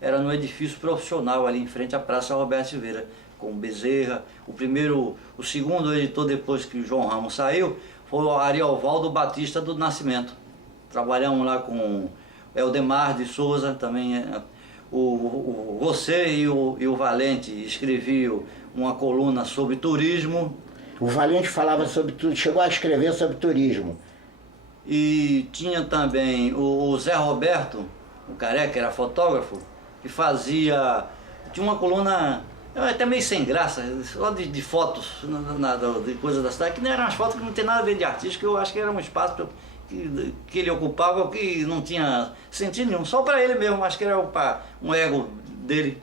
era no edifício profissional, ali em frente à Praça Roberto Silveira, com Bezerra. O segundo editor, depois que o João Ramos saiu, foi o Ariovaldo Batista do Nascimento. Trabalhamos lá com Eldemar de Souza, também você e o Valente escreviam uma coluna sobre turismo. O Valente falava sobre tudo, chegou a escrever sobre turismo. E tinha também o Zé Roberto, o careca, era fotógrafo, que tinha uma coluna até meio sem graça, só de fotos, de coisas da cidade, que não eram as fotos que não tem nada a ver de artista, que eu acho que era um espaço que ele ocupava que não tinha sentido nenhum, só para ele mesmo, acho que era um ego dele.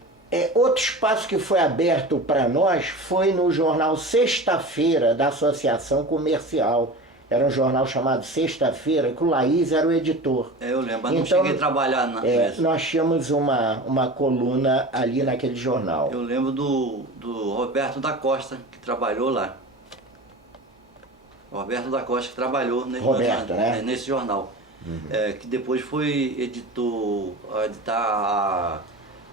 Outro espaço que foi aberto para nós foi no jornal Sexta-feira, da Associação Comercial. Era um jornal chamado Sexta-feira, que o Laís era o editor. Eu lembro, mas não cheguei a trabalhar nós tínhamos uma coluna ali naquele jornal. Eu lembro do Roberto da Costa, que trabalhou lá. Roberto da Costa, que trabalhou nesse jornal. Uhum. Que depois foi editar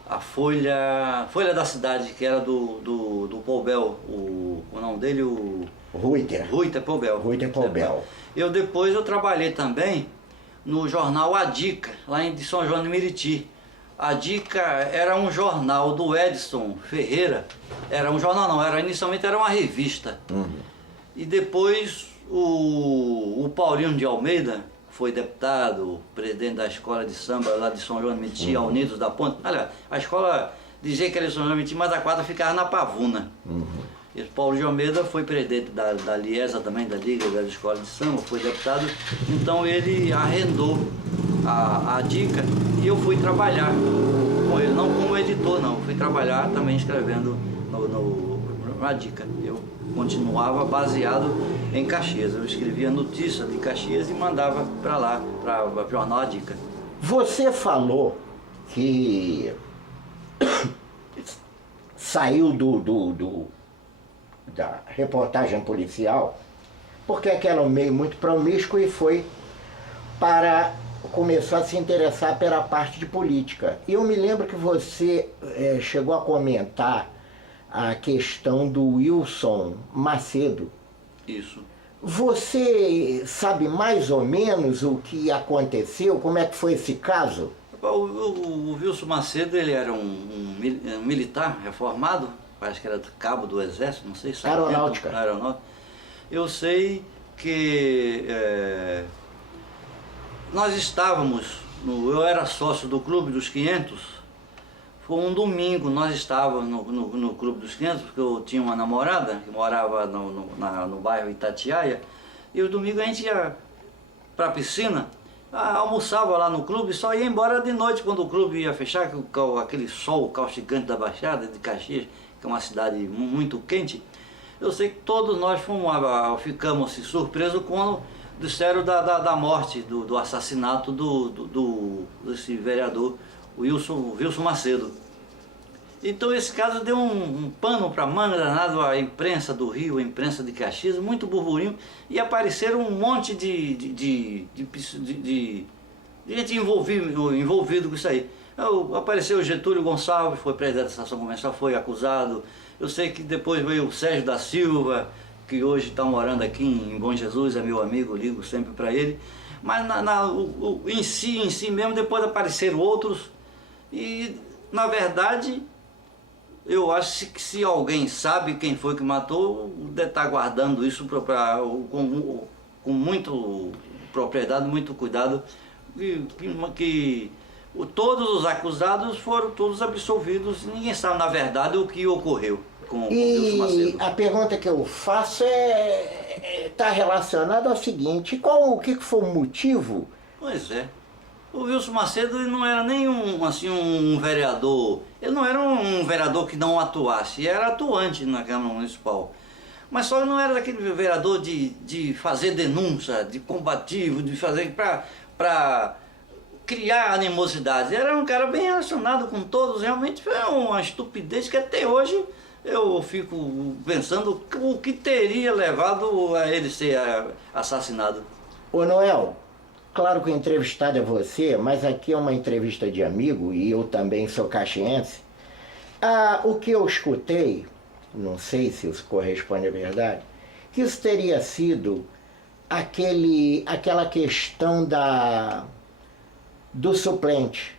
a Folha da Cidade, que era do Poubel, o nome dele, o Ruiter Poubel. Depois eu trabalhei também no jornal A Dica, lá de São João de Meriti. A Dica era um jornal do Edson Ferreira, era um jornal não, inicialmente era uma revista. Uhum. E depois o Paulinho de Almeida, foi deputado, presidente da escola de samba lá de São João de Meriti, uhum. Unidos da Ponte. Olha, a escola dizia que era de São João de Meriti, mas a quadra ficava na Pavuna. Uhum. E Paulo de Almeida foi presidente da Liesa também, da Liga da Escola de Samba, foi deputado. Então ele arrendou a Dica e eu fui trabalhar com ele, não como editor não, fui trabalhar também escrevendo na Dica. Eu continuava baseado em Caxias, eu escrevia notícia de Caxias e mandava para lá, para o jornal A Dica. Você falou que saiu da reportagem policial porque aquele meio muito promíscuo e começou a se interessar pela parte de política. Eu me lembro que você chegou a comentar a questão do Wilson Macedo. Isso. Você sabe mais ou menos o que aconteceu? Como é que foi esse caso? O Wilson Macedo, ele era um militar reformado, acho que era cabo do Exército, não sei. Aeronáutica. Eu sei que nós estávamos, eu era sócio do Clube dos 500, foi um domingo, nós estávamos no Clube dos 500, porque eu tinha uma namorada que morava no bairro Itatiaia, e o domingo a gente ia para a piscina, almoçava lá no clube e só ia embora de noite quando o clube ia fechar, aquele sol causticante da Baixada de Caxias, que é uma cidade muito quente. Eu sei que todos nós ficamos surpresos quando disseram da morte, do assassinato desse vereador, o Wilson Macedo. Então esse caso deu um pano para manga danado, a imprensa do Rio, a imprensa de Caxias, muito burburinho, e apareceram um monte de gente envolvido com isso aí. Apareceu o Getúlio Gonçalves, foi presidente da estação comercial, foi acusado. Eu sei que depois veio o Sérgio da Silva, que hoje está morando aqui em Bom Jesus, é meu amigo, ligo sempre para ele. Mas em si mesmo, depois apareceram outros. E, na verdade, eu acho que se alguém sabe quem foi que matou, deve estar guardando isso com muito propriedade, muito cuidado, que todos os acusados foram todos absolvidos, ninguém sabe, na verdade, o que ocorreu com o Wilson Macedo. A pergunta que eu faço está relacionada ao seguinte: o que foi o motivo? Pois é. O Wilson Macedo não era nem um vereador, ele não era um vereador que não atuasse, era atuante na Câmara Municipal. Mas só não era daquele vereador de fazer denúncia, de combativo, de fazer para criar animosidade. Era um cara bem relacionado com todos, realmente foi uma estupidez que até hoje eu fico pensando o que teria levado a ele ser assassinado. Ô Noel, Claro que o entrevistado é você, mas aqui é uma entrevista de amigo e eu também sou caxiense. O que eu escutei, não sei se isso corresponde à verdade, que isso teria sido aquela questão do suplente,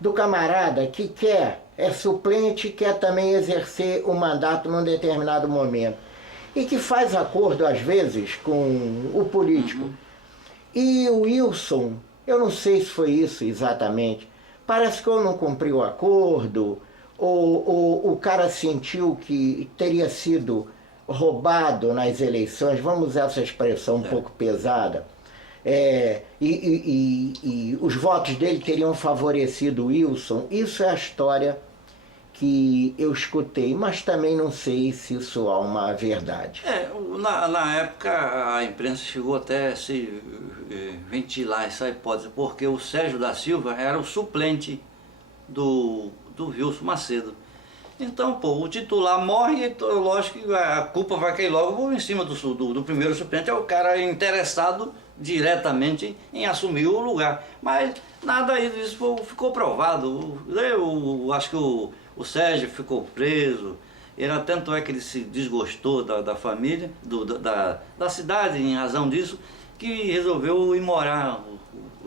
do camarada que é suplente e quer também exercer o mandato num determinado momento e que faz acordo às vezes com o político. Uhum. E o Wilson, eu não sei se foi isso exatamente, parece que ou não cumpriu o acordo, ou o cara sentiu que teria sido roubado nas eleições, vamos usar essa expressão um pouco pesada, e os votos dele teriam favorecido o Wilson. Isso é a história que eu escutei, mas também não sei se isso há uma verdade. Na época a imprensa chegou até a se ventilar essa hipótese, porque o Sérgio da Silva era o suplente do Wilson Macedo. Então, pô, o titular morre e lógico que a culpa vai cair logo em cima do primeiro suplente, é o cara interessado diretamente em assumir o lugar. Mas nada disso ficou provado. Eu acho que o Sérgio ficou preso, tanto é que ele se desgostou da família, da cidade, em razão disso, que resolveu ir morar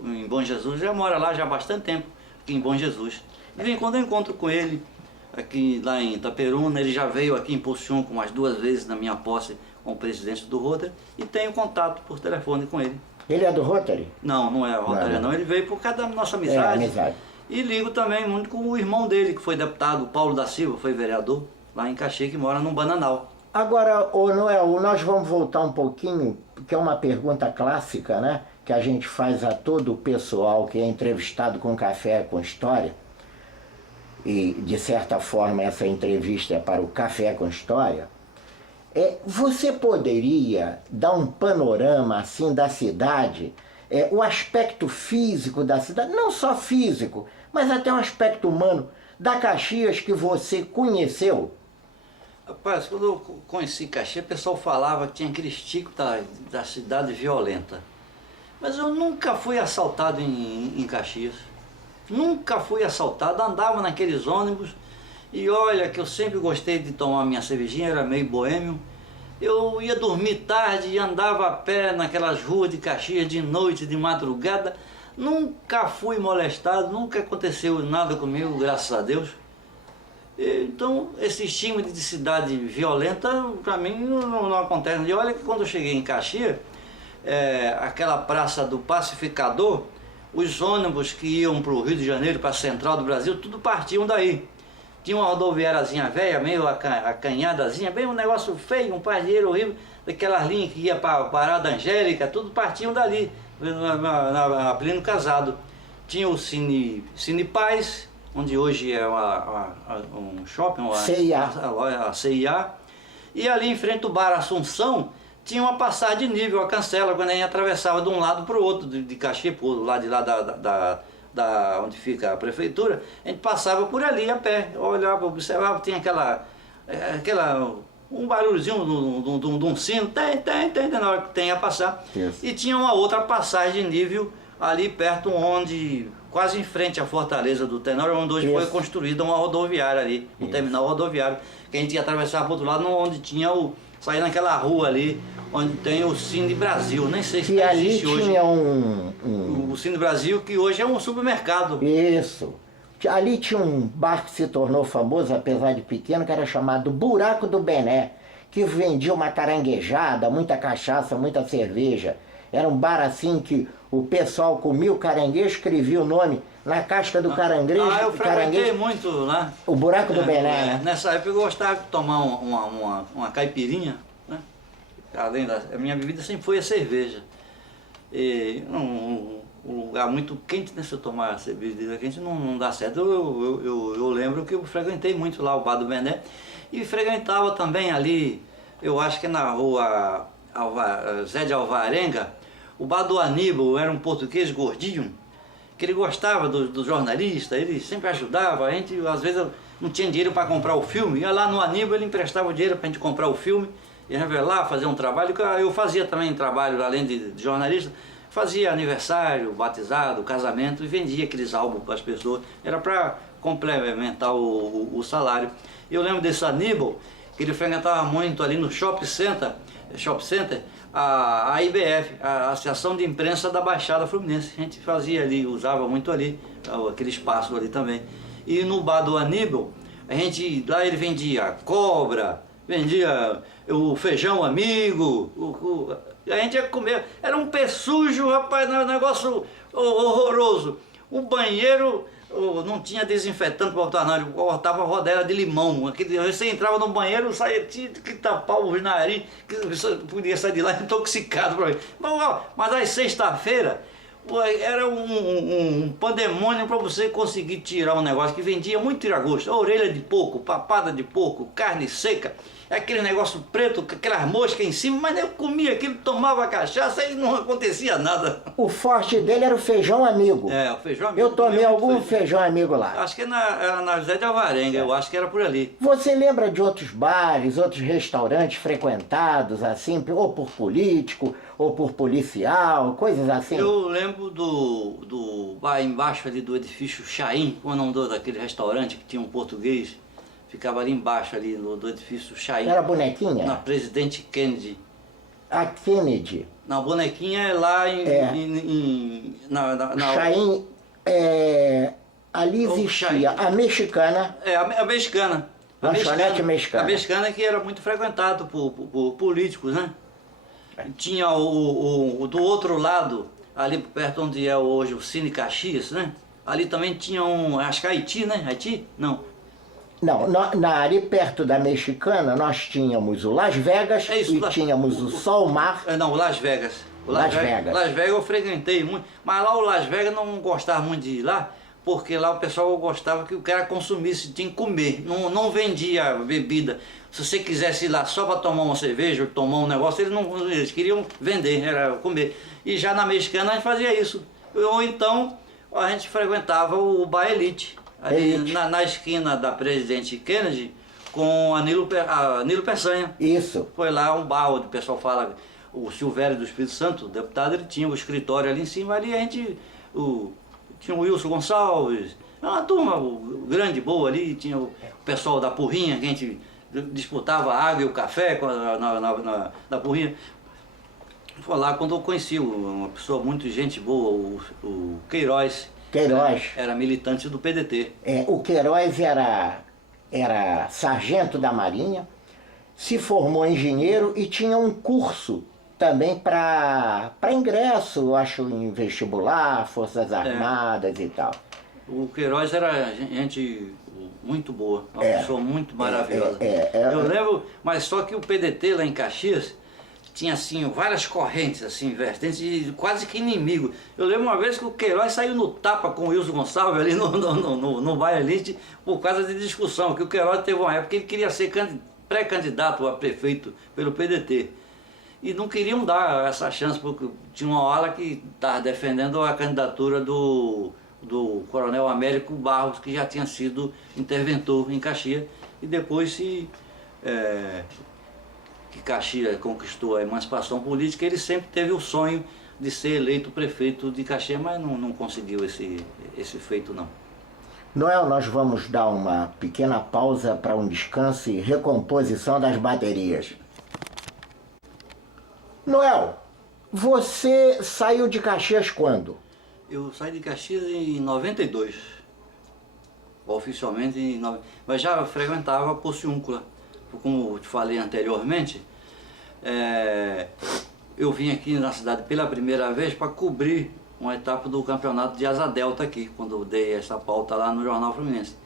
em Bom Jesus. Já mora lá já há bastante tempo, aqui em Bom Jesus. De vez em quando eu encontro com ele, lá em Itaperuna. Ele já veio aqui em Poçonco umas 2 vezes na minha posse com o presidente do Rotary e tenho contato por telefone com ele. Ele é do Rotary? Não, não é Rotary não. Ele veio por causa da nossa amizade. Amizade. E ligo também muito com o irmão dele, que foi deputado, Paulo da Silva, foi vereador, lá em Caxias, que mora no Bananal. Agora, Noel, nós vamos voltar um pouquinho, porque é uma pergunta clássica, né? Que a gente faz a todo o pessoal que é entrevistado com Café com História. E, de certa forma, essa entrevista é para o Café com História. Você poderia dar um panorama, assim, da cidade, o aspecto físico da cidade, não só físico, mas até um aspecto humano, da Caxias que você conheceu? Rapaz, quando eu conheci Caxias, o pessoal falava que tinha aquele estico da cidade violenta. Mas eu nunca fui assaltado em Caxias. Nunca fui assaltado, andava naqueles ônibus e olha que eu sempre gostei de tomar minha cervejinha, era meio boêmio. Eu ia dormir tarde e andava a pé naquelas ruas de Caxias de noite, de madrugada. Nunca fui molestado, nunca aconteceu nada comigo, graças a Deus. Então, esse estigma de cidade violenta, para mim, não acontece. E olha que quando eu cheguei em Caxias, aquela praça do Pacificador, os ônibus que iam para o Rio de Janeiro, para a Central do Brasil, tudo partiam daí. Tinha uma rodoviáriazinha velha, meio acanhadadazinha, bem um negócio feio, um pardieiro horrível, daquelas linhas que ia para a Parada Angélica, tudo partiam dali, na Plínio Casado. Tinha o Cine Paz, onde hoje é um shopping, a CIA, e ali em frente ao Bar Assunção, tinha uma passagem de nível, a cancela, quando a gente atravessava de um lado para o outro, de Caxias, para o lado de lá onde fica a prefeitura, a gente passava por ali a pé, olhava, observava, tinha um barulhozinho de um sino, tem, na hora que tem a passar. Yes. E tinha uma outra passagem de nível ali perto, quase em frente à Fortaleza do Tenório, onde hoje foi construída uma rodoviária ali, um terminal rodoviário, que a gente ia atravessar para o outro lado, onde tinha sair naquela rua ali, onde tem o Cine Brasil, nem sei se existe hoje. Tinha o Cine Brasil, que hoje é um supermercado. Isso. Ali tinha um bar que se tornou famoso, apesar de pequeno, que era chamado Buraco do Bené, que vendia uma caranguejada, muita cachaça, muita cerveja. Era um bar assim que o pessoal comia o caranguejo, escrevia o nome na casca do caranguejo. Eu frequentei muito, né? O Buraco do Bené, né? Nessa época eu gostava de tomar uma caipirinha, né? Além a minha bebida sempre foi a cerveja. E um lugar muito quente, né? Se eu tomar cerveja quente não dá certo. Eu lembro que eu frequentei muito lá o Bar do Bené e frequentava também ali, eu acho que na rua Zé de Alvarenga, o Bar do Aníbal, era um português gordinho, que ele gostava do jornalista, ele sempre ajudava a gente. Às vezes eu não tinha dinheiro para comprar o filme, ia lá no Aníbal, ele emprestava o dinheiro para a gente comprar o filme, ia lá fazer um trabalho. Eu fazia também trabalho, além de jornalista, fazia aniversário, batizado, casamento e vendia aqueles álbuns para as pessoas. Era para complementar o salário. Eu lembro desse Aníbal, que ele frequentava muito ali no Shopping Center, a IBF, a Associação de Imprensa da Baixada Fluminense. A gente fazia ali, usava muito ali, aquele espaço ali também. E no bar do Aníbal, lá ele vendia cobra, vendia o feijão amigo, a gente ia comer. Era um pé sujo, rapaz, um negócio horroroso. O banheiro não tinha desinfetante para botar, não, ele cortava rodela de limão. Você entrava no banheiro, saía, tinha que tapar os nariz, que você podia sair de lá intoxicado. Mas às sexta-feira era um pandemônio para você conseguir tirar um negócio que vendia muito tira-gosto. Orelha de porco, papada de porco, carne seca, aquele negócio preto, com aquelas moscas em cima, mas eu comia aquilo, tomava cachaça e não acontecia nada. O forte dele era o feijão amigo. O feijão amigo. Eu tomei algum feijão amigo lá. Acho que era na José de Alvarenga, eu acho que era por ali. Você lembra de outros bares, outros restaurantes frequentados assim, ou por político, ou por policial, coisas assim? Eu lembro do bar embaixo ali do edifício Chaim, qual é o nome daquele restaurante que tinha um português, ficava ali embaixo ali do edifício Chaim. Era Bonequinha? Na Presidente Kennedy. A Kennedy. Na Bonequinha é lá na Chaim, ali existia a Mexicana. A Mexicana. Lanchonete Mexicana. A Mexicana que era muito frequentado por políticos, né? Tinha do outro lado, ali perto onde é hoje o Cine Caxias, né? Ali também tinha acho que Haiti, né? Haiti? Não. Não, ali perto da Mexicana nós tínhamos o Las Vegas tínhamos o Sol Mar. Não, o Las Vegas. Las Vegas eu frequentei muito, mas lá o Las Vegas não gostava muito de ir lá, porque lá o pessoal gostava que o cara consumisse, tinha que comer, não vendia bebida. Se você quisesse ir lá só para tomar uma cerveja, ou tomar um negócio, eles queriam vender, era comer. E já na Mexicana a gente fazia isso. Ou então a gente frequentava o Bar Elite, ali na esquina da Presidente Kennedy, com a Nilo Peçanha. Isso. Foi lá um bar onde o pessoal fala, o Silvério do Espírito Santo, o deputado, ele tinha o escritório ali em cima, ali a gente, tinha o Wilson Gonçalves, uma turma grande, boa ali, tinha o pessoal da Porrinha, que a gente disputava a água e o café na Porrinha. Foi lá quando eu conheci uma pessoa muito gente boa, o Queiroz. Era militante do PDT. O Queiroz era sargento da Marinha, se formou engenheiro e tinha um curso também para ingresso, acho, em vestibular, Forças Armadas e tal. O Queiroz era gente muito boa, uma pessoa muito maravilhosa. Eu lembro, mas só que o PDT lá em Caxias tinha assim várias correntes assim, vertentes de quase que inimigo. Eu lembro uma vez que o Queiroz saiu no tapa com o Wilson Gonçalves ali no Bar Elite por causa de discussão, que o Queiroz teve uma época que ele queria ser pré-candidato a prefeito pelo PDT. E não queriam dar essa chance, porque tinha uma ala que estava defendendo a candidatura do Coronel Américo Barros, que já tinha sido interventor em Caxias, e depois que Caxias conquistou a emancipação política, ele sempre teve o sonho de ser eleito prefeito de Caxias, mas não conseguiu esse feito não. Noel, nós vamos dar uma pequena pausa para um descanso e recomposição das baterias. Noel, você saiu de Caxias quando? Eu saí de Caxias em 92, oficialmente mas já frequentava Porciúncula. Como eu te falei anteriormente, eu vim aqui na cidade pela primeira vez para cobrir uma etapa do campeonato de Asa Delta aqui, quando eu dei essa pauta lá no Jornal Fluminense.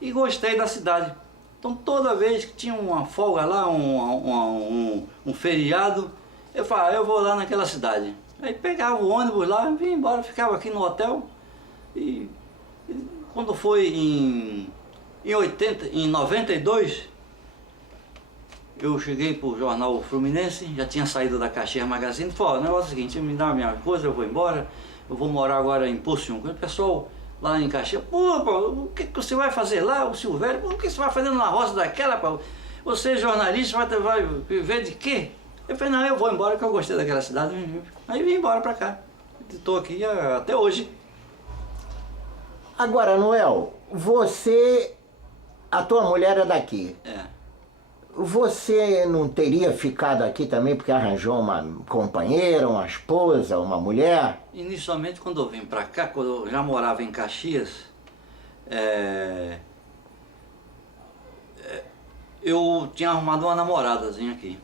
E gostei da cidade. Então toda vez que tinha uma folga lá, um feriado, eu falava, eu vou lá naquela cidade. Aí pegava o ônibus lá, vinha embora, ficava aqui no hotel. E quando foi em 92, eu cheguei pro Jornal Fluminense, já tinha saído da Caxias Magazine, falei, o negócio é o seguinte, me dá a minha coisa, eu vou embora, eu vou morar agora em Porciúncula. O pessoal lá em Caxias, pô, o que você vai fazer lá, o Silvério, o que você vai fazer numa roça daquela, pô? Você é jornalista, vai viver de quê? Eu falei, não, eu vou embora que eu gostei daquela cidade. Aí vim embora pra cá. estou aqui até hoje. Agora, Noel, a tua mulher é daqui. É. Você não teria ficado aqui também porque arranjou uma companheira, uma esposa, uma mulher? Inicialmente, quando eu vim para cá, quando eu já morava em Caxias, eu tinha arrumado uma namoradazinha aqui.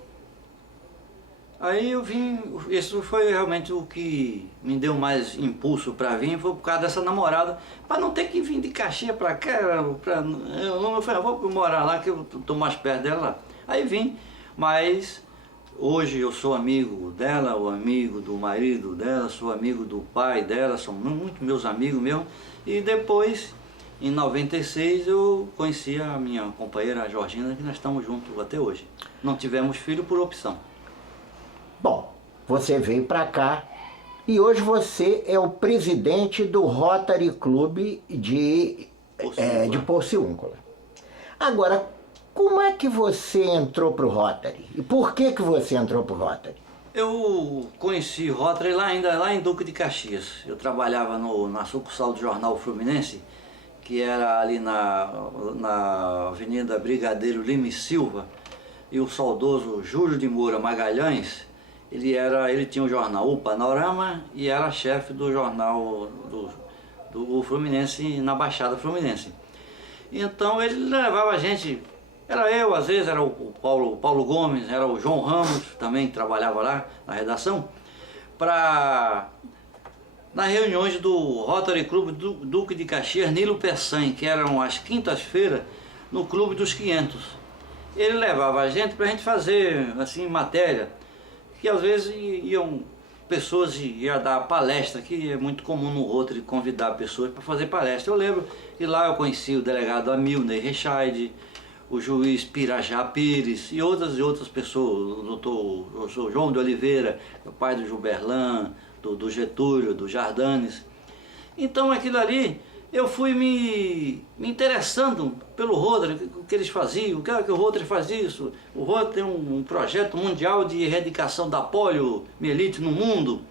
Aí eu vim, isso foi realmente o que me deu mais impulso para vir, foi por causa dessa namorada, para não ter que vir de Caxias para cá, eu falei, vou morar lá que eu estou mais perto dela lá. Aí vim, mas hoje eu sou amigo dela, o amigo do marido dela, sou amigo do pai dela, são muito meus amigos mesmo. E depois, em 96, eu conheci a minha companheira, a Georgina, que nós estamos juntos até hoje. Não tivemos filho por opção. Bom, você veio para cá e hoje você é o presidente do Rotary Club de Porciúncula. Agora, como é que você entrou para o Rotary? E por que você entrou para o Rotary? Eu conheci Rotary lá em Duque de Caxias. Eu trabalhava na sucursal do jornal Fluminense, que era ali na Avenida Brigadeiro Lima e Silva, e o saudoso Júlio de Moura Magalhães, ele tinha o jornal O Panorama e era chefe do jornal do Fluminense na Baixada Fluminense. Então ele levava a gente, era eu, às vezes era o Paulo Gomes, era o João Ramos, também trabalhava lá na redação, nas reuniões do Rotary Club do Duque de Caxias, Nilo Peçanha, que eram às quintas-feiras no Clube dos 500. Ele levava a gente para a gente fazer assim matéria, que às vezes iam pessoas ia dar palestra, que é muito comum no Rotary convidar pessoas para fazer palestra. Eu lembro que lá eu conheci o delegado Amilney Rechaide, o juiz Pirajá Pires e outras pessoas, o doutor João de Oliveira, o pai do Gilberlan, do Getúlio, do Jardanes. Então aquilo ali, eu fui me interessando pelo Rotary, o que eles faziam, o que o Rotary faz isso. O Rotary tem um projeto mundial de erradicação da poliomielite no mundo,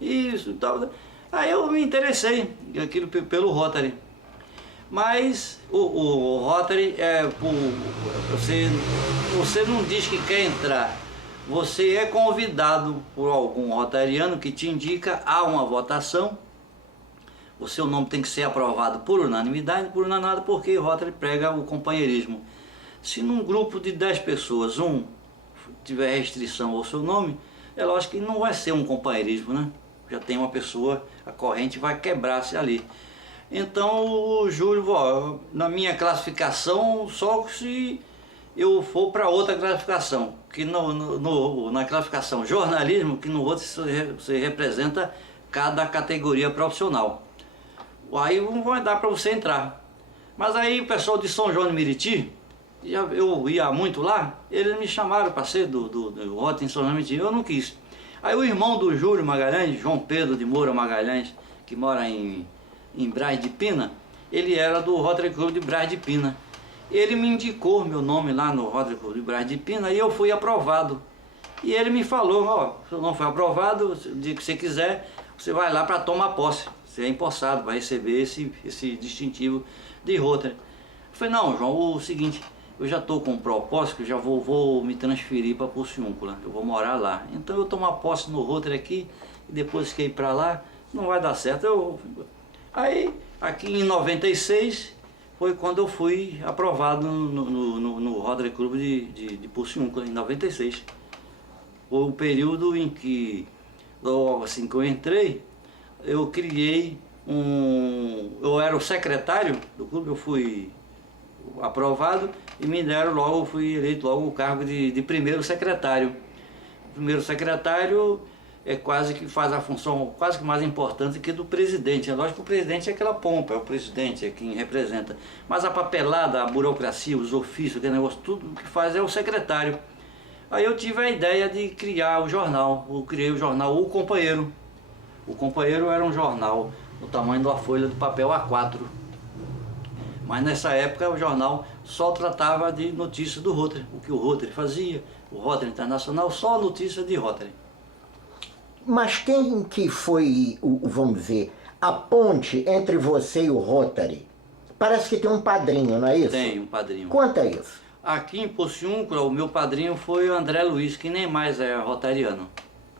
isso e tal. Aí eu me interessei pelo Rotary. Mas o Rotary você não diz que quer entrar, você é convidado por algum rotariano que te indica a uma votação. O seu nome tem que ser aprovado por unanimidade, porque o Rotary prega o companheirismo. Se num grupo de 10 pessoas, tiver restrição ao seu nome, é lógico que não vai ser um companheirismo, né? Já tem uma pessoa, a corrente vai quebrar-se ali. Então o Júlio, na minha classificação, só se eu for para outra classificação, que na classificação jornalismo, que no outro você representa cada categoria profissional. Aí não vai dar para você entrar. Mas aí o pessoal de São João de Meriti, eu ia muito lá, eles me chamaram para ser do Rotary em São João de Meriti, eu não quis. Aí o irmão do Júlio Magalhães, João Pedro de Moura Magalhães, que mora em Braz de Pina, ele era do Rotary Club de Braz de Pina. Ele me indicou meu nome lá no Rotary Club de Braz de Pina e eu fui aprovado. E ele me falou, seu nome foi aprovado, o dia que você quiser, você vai lá para tomar posse. Você é empossado, vai receber esse distintivo de Rotary. Eu falei, não, João, o seguinte, eu já estou com um propósito, eu já vou me transferir para Porciúncula, eu vou morar lá. Então eu tomar posse no Rotary aqui, e depois que ir para lá, não vai dar certo. Aí, aqui em 96, foi quando eu fui aprovado no Rotary Club de Porciúncula, em 96. Foi o período em que, logo assim que eu entrei, eu criei eu era o secretário do clube, eu fui aprovado e me deram logo, eu fui eleito logo o cargo de primeiro secretário. O primeiro secretário é quase que faz a função quase que mais importante que do presidente. É lógico que o presidente é aquela pompa, é o presidente, é quem representa. Mas a papelada, a burocracia, os ofícios, aquele negócio, tudo que faz é o secretário. Aí eu tive a ideia de criar o jornal. Eu criei o jornal O Companheiro. O Companheiro era um jornal do tamanho de uma folha de papel A4. Mas nessa época o jornal só tratava de notícias do Rotary. O que o Rotary fazia, o Rotary Internacional, só notícias de Rotary. Mas quem que foi, vamos dizer, a ponte entre você e o Rotary? Parece que tem um padrinho, não é isso? Tem um padrinho. Conta isso. Aqui em Pociúncula, o meu padrinho foi o André Luiz, que nem mais é rotariano.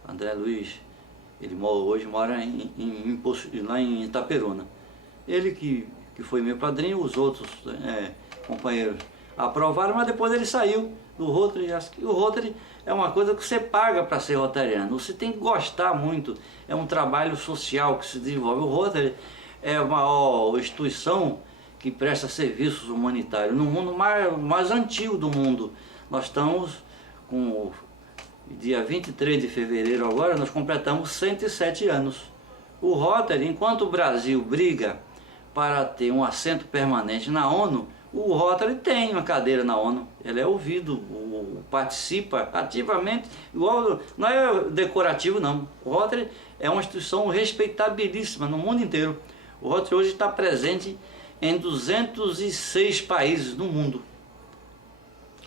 André Luiz, ele hoje mora lá em Itaperuna. Ele que foi meu padrinho, os outros companheiros aprovaram, mas depois ele saiu do Rotary. O Rotary é uma coisa que você paga para ser rotariano, você tem que gostar muito, é um trabalho social que se desenvolve. O Rotary é a maior instituição que presta serviços humanitários no mundo mais antigo do mundo. Nós estamos com dia 23 de fevereiro agora, nós completamos 107 anos. O Rotary, enquanto o Brasil briga para ter um assento permanente na ONU, o Rotary tem uma cadeira na ONU, ele é ouvido, participa ativamente, igual, não é decorativo não. O Rotary é uma instituição respeitabilíssima no mundo inteiro. O Rotary hoje está presente em 206 países no mundo.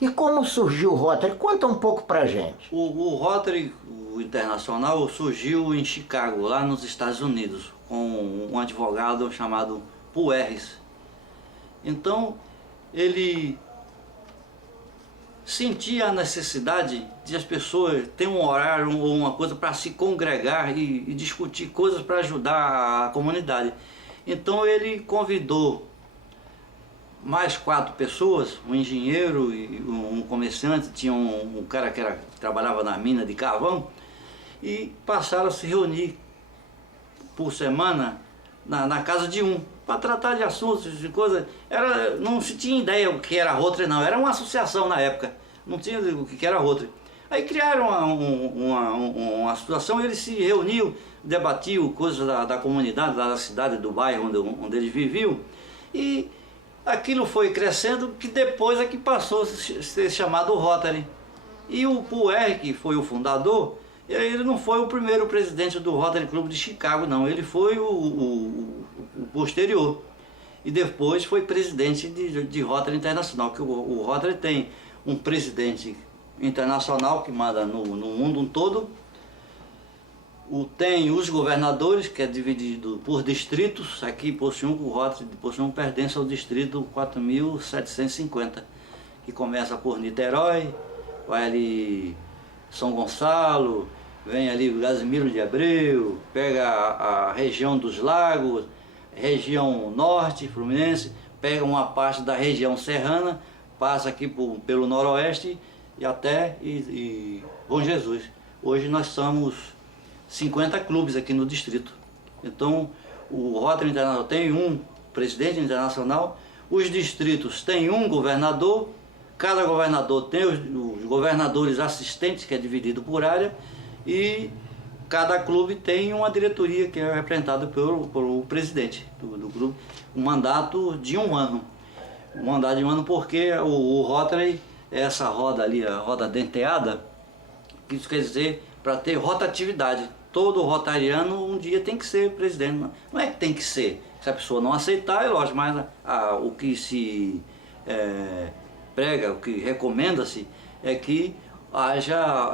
E como surgiu o Rotary? Conta um pouco pra gente. O Rotary Internacional surgiu em Chicago, lá nos Estados Unidos, com um advogado chamado Puerres. Então, ele sentia a necessidade de as pessoas terem um horário ou uma coisa para se congregar e discutir coisas para ajudar a comunidade. Então ele convidou mais 4 pessoas, um engenheiro e um comerciante, tinha um cara que trabalhava na mina de carvão, e passaram a se reunir por semana na casa de um, para tratar de assuntos, de coisas. Não se tinha ideia o que era Rotary não, era uma associação na época, não tinha o que era Rotary. Aí criaram uma situação, eles se reuniam, debatiam coisas da comunidade, da cidade, do bairro onde eles viviam, e aquilo foi crescendo, que depois é que passou a ser chamado Rotary. E o Puer, que foi o fundador, ele não foi o primeiro presidente do Rotary Club de Chicago, não, ele foi o posterior. E depois foi presidente de Rotary Internacional, que o Rotary tem um presidente internacional que manda no mundo todo. Tem os governadores, que é dividido por distritos. Aqui em Pociúncula, o Rotary de Pociúncula pertence ao distrito 4.750, que começa por Niterói, vai ali São Gonçalo, vem ali Casimiro de Abreu, pega a região dos lagos, região norte, Fluminense, pega uma parte da região serrana, passa aqui pelo noroeste e até Bom Jesus. Hoje nós somos 50 clubes aqui no distrito. Então o Rotary Internacional tem um presidente internacional, os distritos têm um governador, cada governador tem os governadores assistentes, que é dividido por área, e cada clube tem uma diretoria que é representada pelo presidente do clube, um mandato de 1 ano. Um mandato de 1 ano porque o Rotary é essa roda ali, a roda denteada, que isso quer dizer para ter rotatividade. Todo rotariano um dia tem que ser presidente. Não é que tem que ser, se a pessoa não aceitar, é lógico, mas o que se prega, o que recomenda-se é que haja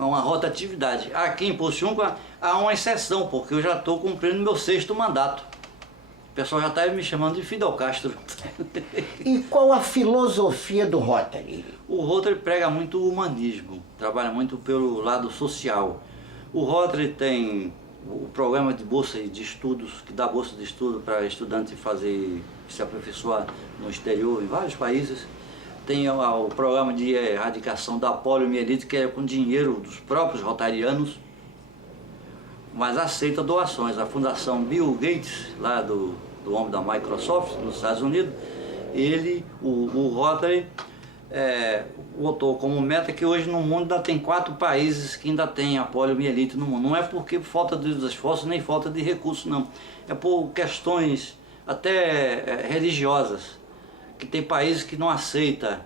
uma rotatividade. Aqui em Pociúncula há uma exceção, porque eu já estou cumprindo meu 6º mandato. O pessoal já está me chamando de Fidel Castro. E qual a filosofia do Rotary? O Rotary prega muito o humanismo, trabalha muito pelo lado social. O Rotary tem o programa de bolsa de estudos, que dá bolsa de estudo para estudante se aperfeiçoar no exterior, em vários países. Tem o programa de erradicação da poliomielite, que é com dinheiro dos próprios rotarianos, mas aceita doações. A Fundação Bill Gates, lá do homem da Microsoft, nos Estados Unidos, o Rotary botou como meta que hoje no mundo ainda tem 4 países que ainda tem a poliomielite no mundo. Não é porque falta de esforço nem falta de recursos, não. É por questões até religiosas, que tem países que não aceitam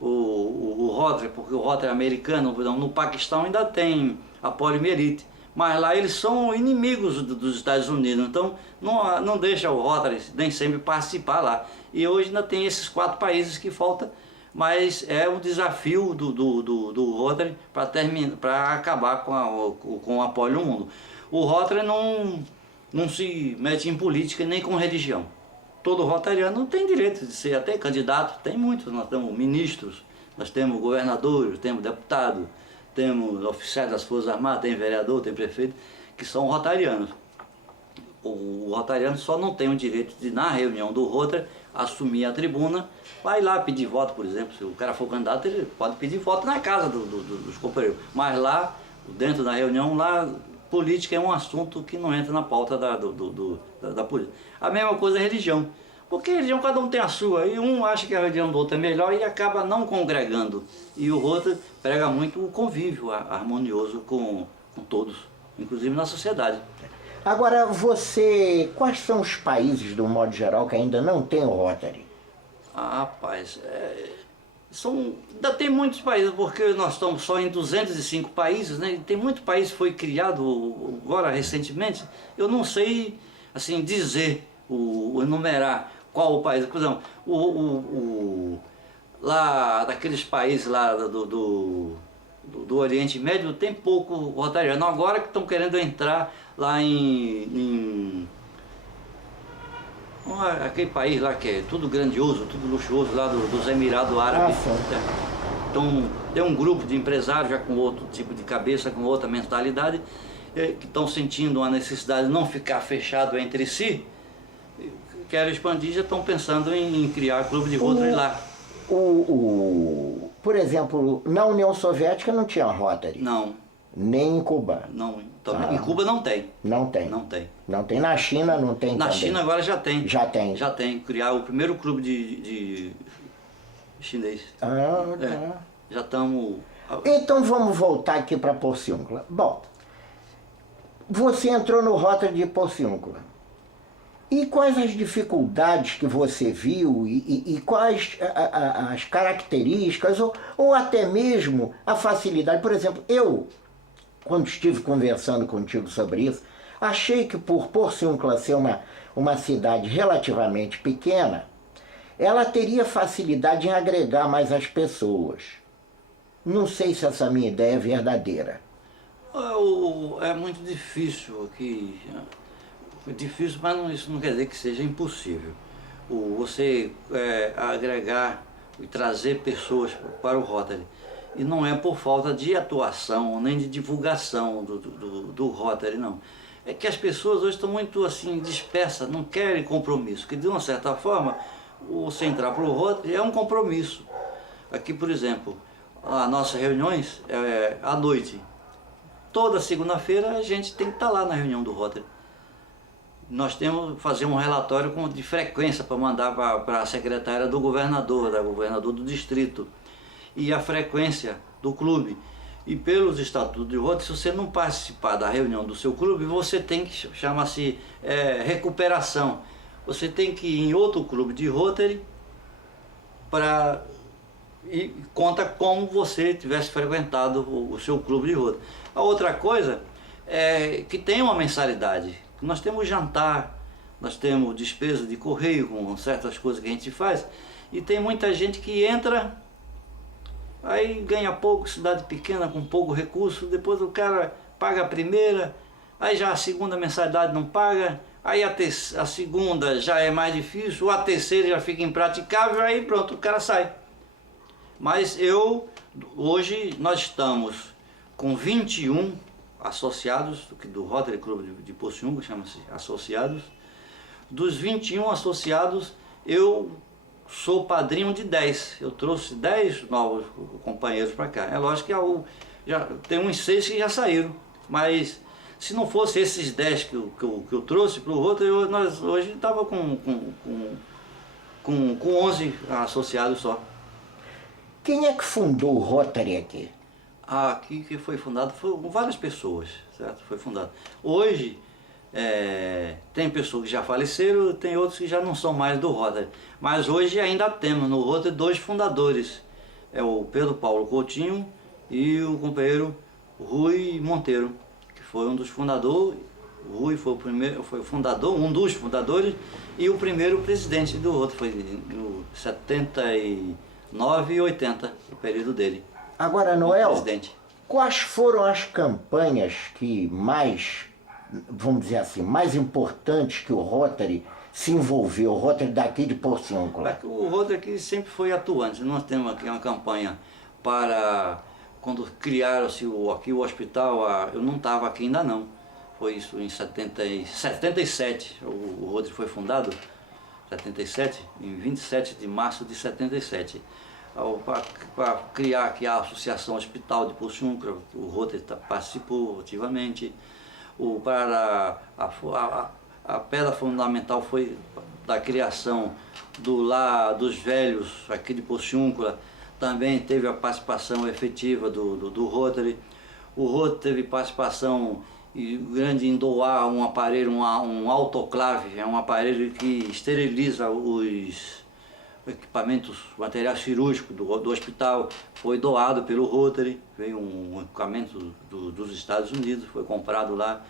o Rotary, porque o Rotary é americano. No Paquistão ainda tem a poliomielite, mas lá eles são inimigos dos Estados Unidos, então não deixa o Rotary nem sempre participar lá. E hoje ainda tem esses 4 países que falta mas é um desafio do Rotary para acabar com o apólio no mundo. O Rotary não se mete em política nem com religião. Todo rotariano tem direito de ser até candidato, tem muitos, nós temos ministros, nós temos governadores, temos deputados, temos oficiais das Forças Armadas, tem vereador, tem prefeito, que são rotarianos. O rotariano só não tem o direito de, na reunião do Rotary, assumir a tribuna, vai lá pedir voto, por exemplo. Se o cara for candidato, ele pode pedir voto na casa dos companheiros. Mas lá, dentro da reunião, lá, política é um assunto que não entra na pauta da política. A mesma coisa é religião. Porque religião cada um tem a sua, e um acha que a religião do outro é melhor e acaba não congregando. E o Rotary prega muito o convívio harmonioso com todos, inclusive na sociedade. Agora, quais são os países, do modo geral, que ainda não tem o Rotary? Rapaz, ainda tem muitos países, porque nós estamos só em 205 países, né? E tem muito país que foi criado agora, recentemente. Eu não sei, assim, dizer, enumerar qual o país. Por exemplo, lá daqueles países lá do Oriente Médio tem pouco rotariano. Agora que estão querendo entrar lá aquele país lá que é tudo grandioso, tudo luxuoso, lá dos Emirados Árabes. Então tem um grupo de empresários já com outro tipo de cabeça, com outra mentalidade, que estão sentindo a necessidade de não ficar fechado entre si, querem expandir, já estão pensando em criar clube de Rotary lá. Por exemplo, na União Soviética não tinha Rotary? Não. Nem em Cuba? Não. Então, em Cuba não tem. Não tem? Não tem. Não tem. Na China não tem Na também? China agora já tem. Já tem? Já tem. Criar o primeiro clube de chinês. Tá. Já estamos... Então vamos voltar aqui para Porciúncula. Bom, você entrou no Rotary de Porciúncula. E quais as dificuldades que você viu e quais as características ou até mesmo a facilidade? Por exemplo, eu, quando estive conversando contigo sobre isso, achei que por Porciúncula ser uma cidade relativamente pequena, ela teria facilidade em agregar mais as pessoas. Não sei se essa minha ideia é verdadeira. É muito difícil aqui. Difícil, mas isso não quer dizer que seja impossível. Você agregar e trazer pessoas para o Rotary. E não é por falta de atuação, nem de divulgação do Rotary, não. É que as pessoas hoje estão muito assim dispersas, não querem compromisso. Que de uma certa forma, você entrar para o Rotary é um compromisso. Aqui, por exemplo, as nossas reuniões à noite. Toda segunda-feira a gente tem que estar lá na reunião do Rotary. Nós temos que fazer um relatório de frequência para mandar para a secretária do governador, da governador do distrito, e a frequência do clube. E pelos estatutos de Rotary, se você não participar da reunião do seu clube, você tem que, chama-se recuperação. Você tem que ir em outro clube de Rotary e conta como você tivesse frequentado o seu clube de Rotary. A outra coisa é que tem uma mensalidade. Nós temos jantar, nós temos despesa de correio com certas coisas que a gente faz, e tem muita gente que entra, aí ganha pouco, cidade pequena com pouco recurso, depois o cara paga a primeira, aí já a segunda mensalidade não paga, aí a segunda já é mais difícil, a terceira já fica impraticável, aí pronto, o cara sai. Mas hoje nós estamos com 21 associados do Rotary Club de Porciúncula, chama-se associados. Dos 21 associados, eu sou padrinho de 10. Eu trouxe 10 novos companheiros para cá. É lógico que já tem uns 6 que já saíram, mas se não fosse esses 10 que eu trouxe para o Rotary, nós hoje estava com 11 associados só. Quem é que fundou o Rotary aqui? Aqui que foi fundado foram várias pessoas, certo? Foi fundado. Hoje tem pessoas que já faleceram, tem outros que já não são mais do Rotary. Mas hoje ainda temos no Rotary 2 fundadores. É o Pedro Paulo Coutinho e o companheiro Rui Monteiro, que foi um dos fundadores. O Rui foi um dos fundadores e o primeiro presidente do Rotary. Foi em 9,80 o período dele. Agora, como Noel, presidente. quais foram as campanhas que mais, vamos dizer assim, mais importantes que o Rotary se envolveu, o Rotary daqui de Porciúncula? O Rotary aqui sempre foi atuante. Nós temos aqui uma campanha para, quando criaram-se aqui o hospital, eu não estava aqui ainda não. Foi isso em 77, o Rotary foi fundado, 77, em 27 de março de 77. Para criar aqui a Associação Hospital de Porciúncula, o Rotary participou ativamente. A pedra fundamental foi da criação do Lar dos Velhos aqui de Porciúncula, também teve a participação efetiva do Rotary. O Rotary teve participação grande em doar um aparelho, um autoclave, é um aparelho que esteriliza os equipamentos, material cirúrgico do hospital, foi doado pelo Rotary, veio um equipamento dos Estados Unidos, foi comprado lá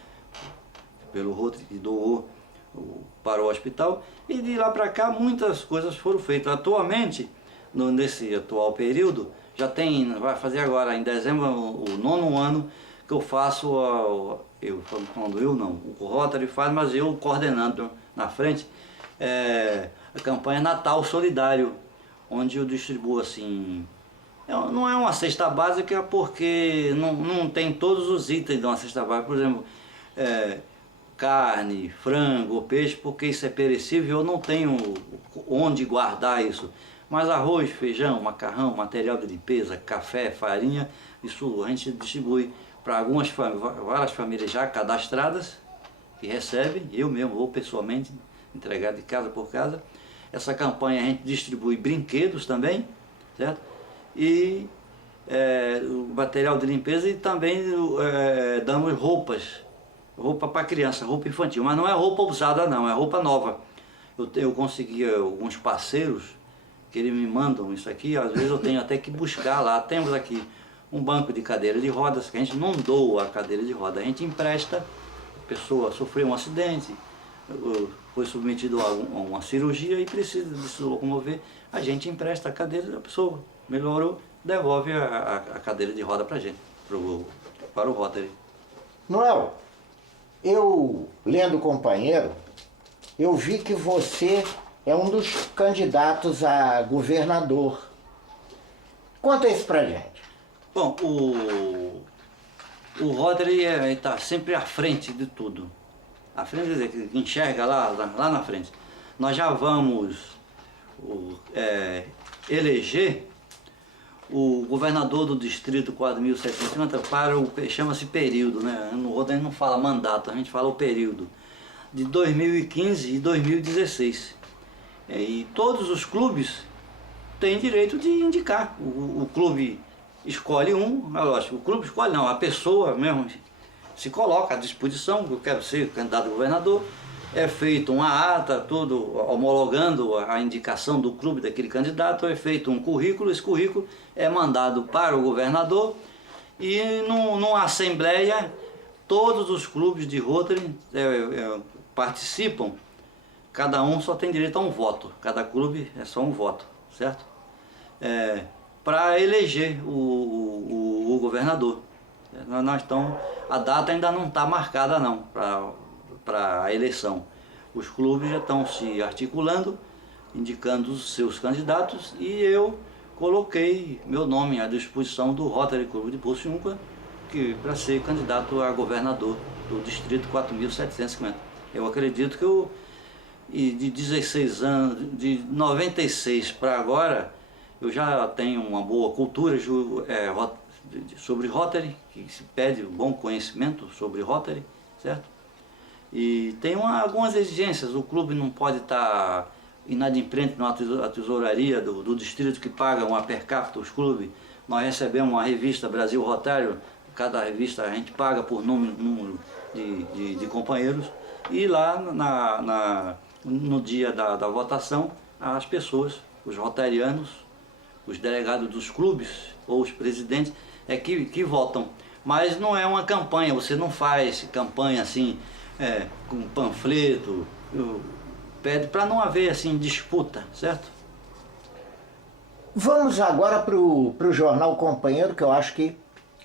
pelo Rotary e doou para o hospital, e de lá para cá muitas coisas foram feitas. Atualmente, nesse atual período, vai fazer agora em dezembro o 9º ano que eu faço, o Rotary faz, mas eu coordenando na frente, a campanha Natal Solidário, onde eu distribuo assim, não é uma cesta básica porque não tem todos os itens de uma cesta básica, por exemplo, carne, frango, peixe, porque isso é perecível, eu não tenho onde guardar isso. Mas arroz, feijão, macarrão, material de limpeza, café, farinha, isso a gente distribui para várias famílias já cadastradas, que recebem, eu mesmo vou pessoalmente entregar de casa por casa. Essa campanha a gente distribui brinquedos também, certo? E o material de limpeza, e também damos roupa para criança, roupa infantil, mas não é roupa usada não, é roupa nova. Eu consegui alguns parceiros que eles me mandam isso aqui, às vezes eu tenho até que buscar lá. Temos aqui um banco de cadeira de rodas, que a gente não doa a cadeira de roda, a gente empresta. A pessoa sofreu um acidente, foi submetido a uma cirurgia e precisa de se locomover, a gente empresta a cadeira, a pessoa melhorou, devolve a cadeira de roda para a gente, para o Rotary. Noel, eu, lendo o companheiro, eu vi que você é um dos candidatos a governador. Conta isso pra gente. Bom, o Rotary está sempre à frente de tudo. À frente, quer dizer, que enxerga lá na frente. Nós já vamos eleger o governador do distrito 4.750 para o que chama-se período, né? No Rotary a gente não fala mandato, a gente fala o período de 2015 e 2016. E todos os clubes têm direito de indicar. O clube escolhe lógico, o clube escolhe não, a pessoa mesmo se coloca à disposição, eu quero ser candidato a governador, é feito uma ata, tudo homologando a indicação do clube daquele candidato, é feito um currículo, esse currículo é mandado para o governador, e numa assembleia todos os clubes de Rotary participam. Cada um só tem direito a um voto, cada clube é só um voto, certo? Para eleger o governador. A data ainda não está marcada não, para a eleição. Os clubes já estão se articulando, indicando os seus candidatos, e eu coloquei meu nome à disposição do Rotary Clube de Porciúncula para ser candidato a governador do distrito 4.750. Eu acredito que de 16 anos, de 96 para agora, eu já tenho uma boa cultura sobre Rotary, que se pede um bom conhecimento sobre Rotary, certo? E tem algumas exigências, o clube não pode estar inadimplente na tesouraria do distrito, que paga uma per capita os clubes. Nós recebemos uma revista Brasil Rotário, cada revista a gente paga por número de companheiros, e lá no dia da votação, as pessoas, os rotarianos, os delegados dos clubes ou os presidentes que votam. Mas não é uma campanha, você não faz campanha assim, com panfleto, pede para não haver assim disputa, certo? Vamos agora para o Jornal Companheiro, que eu acho que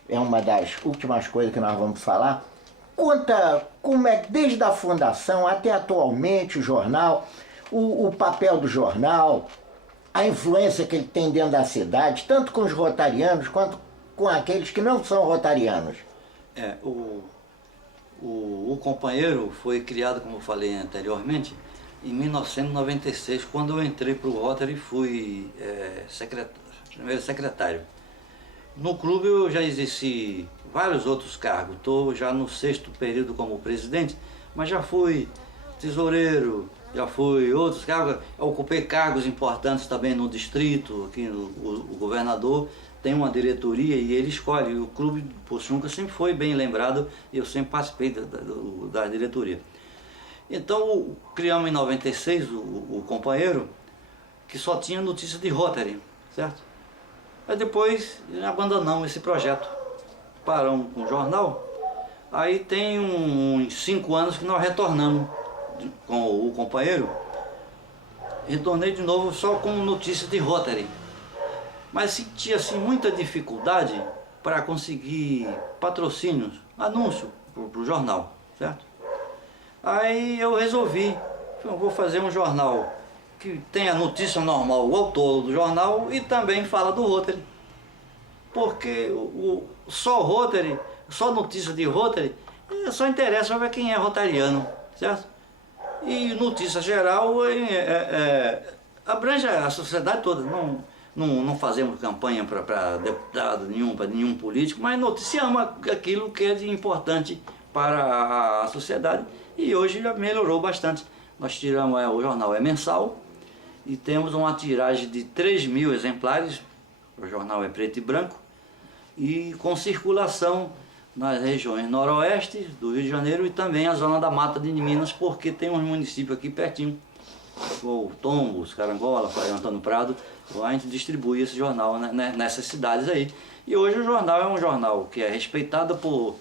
é uma das últimas coisas que nós vamos falar. Conta como é, desde a fundação até atualmente, o jornal, o papel do jornal, a influência que ele tem dentro da cidade, tanto com os rotarianos quanto com aqueles que não são rotarianos. O Companheiro foi criado, como eu falei anteriormente, em 1996, quando eu entrei para o Rotary e fui primeiro secretário. No clube eu já exerci vários outros cargos, estou já no 6º período como presidente, mas já fui tesoureiro, já fui outros cargos, eu ocupei cargos importantes também no distrito, aqui o governador tem uma diretoria e ele escolhe, o clube do Poçunca sempre foi bem lembrado e eu sempre participei da diretoria. Então criamos em 96 o Companheiro, que só tinha notícia de Rotary, certo? Aí depois abandonamos esse projeto, paramos com o jornal, aí tem uns 5 anos que nós retornamos com o Companheiro, retornei de novo só com notícia de Rotary, mas senti assim muita dificuldade para conseguir patrocínios, anúncio para o jornal, certo? Aí eu resolvi, eu vou fazer um jornal que tem a notícia normal, o autor do jornal, e também fala do Rotary. Porque só Rotary, só notícia de Rotary, só interessa para quem é rotariano, certo? E notícia geral abrange a sociedade toda. Não fazemos campanha para deputado nenhum, para nenhum político, mas noticiamos aquilo que é de importante para a sociedade. E hoje já melhorou bastante. Nós tiramos, o jornal é mensal e temos uma tiragem de 3.000 exemplares, o jornal é preto e branco, e com circulação nas regiões noroeste do Rio de Janeiro e também a zona da Mata de Minas, porque tem uns municípios aqui pertinho, o Tombos, Carangola, Antônio Prado, a gente distribui esse jornal nessas cidades aí. E hoje o jornal é um jornal que é respeitado por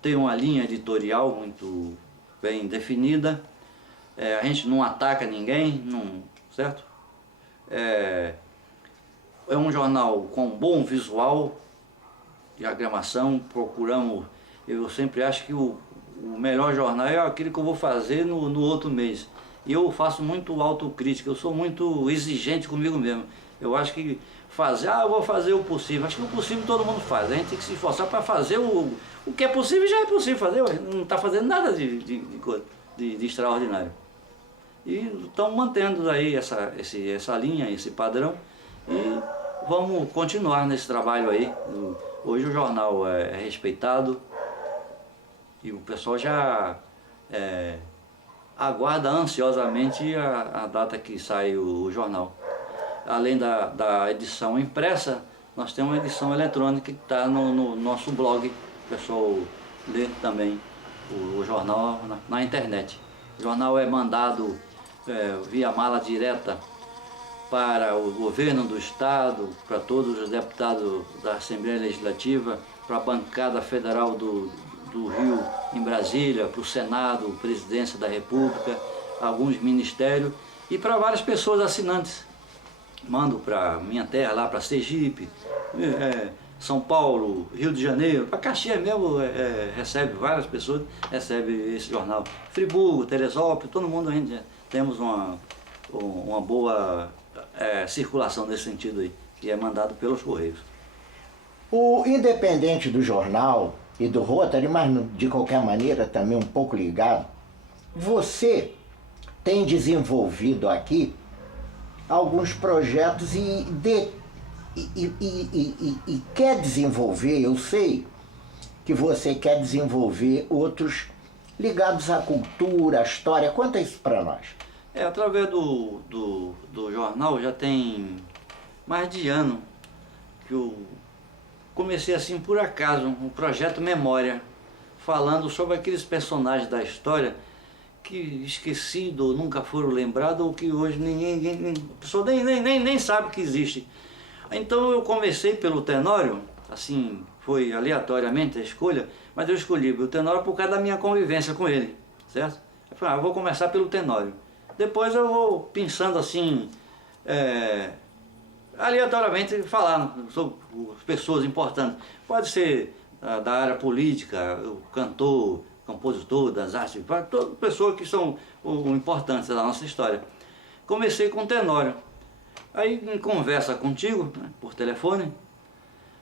ter uma linha editorial muito bem definida, a gente não ataca ninguém, certo? É um jornal com bom visual, diagramação, procuramos, eu sempre acho que o melhor jornal é aquele que eu vou fazer no outro mês. E eu faço muito autocrítica, eu sou muito exigente comigo mesmo. Eu acho que eu vou fazer o possível. Acho que o possível todo mundo faz. A gente tem que se esforçar para fazer o que é possível, já é possível fazer. Não está fazendo nada de extraordinário. E estamos mantendo aí essa linha, esse padrão. E vamos continuar nesse trabalho aí. Hoje o jornal é respeitado e o pessoal já aguarda ansiosamente a data que sai o jornal. Além da edição impressa, nós temos uma edição eletrônica que está no nosso blog. O pessoal lê também o jornal na internet. O jornal é mandado via mala direta para o governo do estado, para todos os deputados da Assembleia Legislativa, para a bancada federal do Rio em Brasília, para o Senado, Presidência da República, alguns ministérios e para várias pessoas assinantes. Mando para minha terra, lá para Sergipe, São Paulo, Rio de Janeiro, para Caxias mesmo recebe, várias pessoas recebem esse jornal. Friburgo, Teresópolis, todo mundo ainda temos uma boa circulação nesse sentido aí, que é mandado pelos Correios. O independente do jornal e do Rotary, mas de qualquer maneira também um pouco ligado, você tem desenvolvido aqui alguns projetos e quer desenvolver, eu sei que você quer desenvolver outros ligados à cultura, à história. Conta isso para nós. Através do jornal já tem mais de ano que eu comecei assim por acaso, um projeto Memória, falando sobre aqueles personagens da história que esquecido, nunca foram lembrados, ou que hoje a pessoa nem sabe que existe. Então eu comecei pelo Tenório, assim, foi aleatoriamente a escolha, mas eu escolhi o Tenório por causa da minha convivência com ele, certo? Eu falei, vou começar pelo Tenório. Depois eu vou pensando assim, aleatoriamente falar sobre pessoas importantes. Pode ser da área política, o cantor, compositor das artes, todas pessoas que são importantes da nossa história. Comecei com Tenório. Aí em conversa contigo, né, por telefone,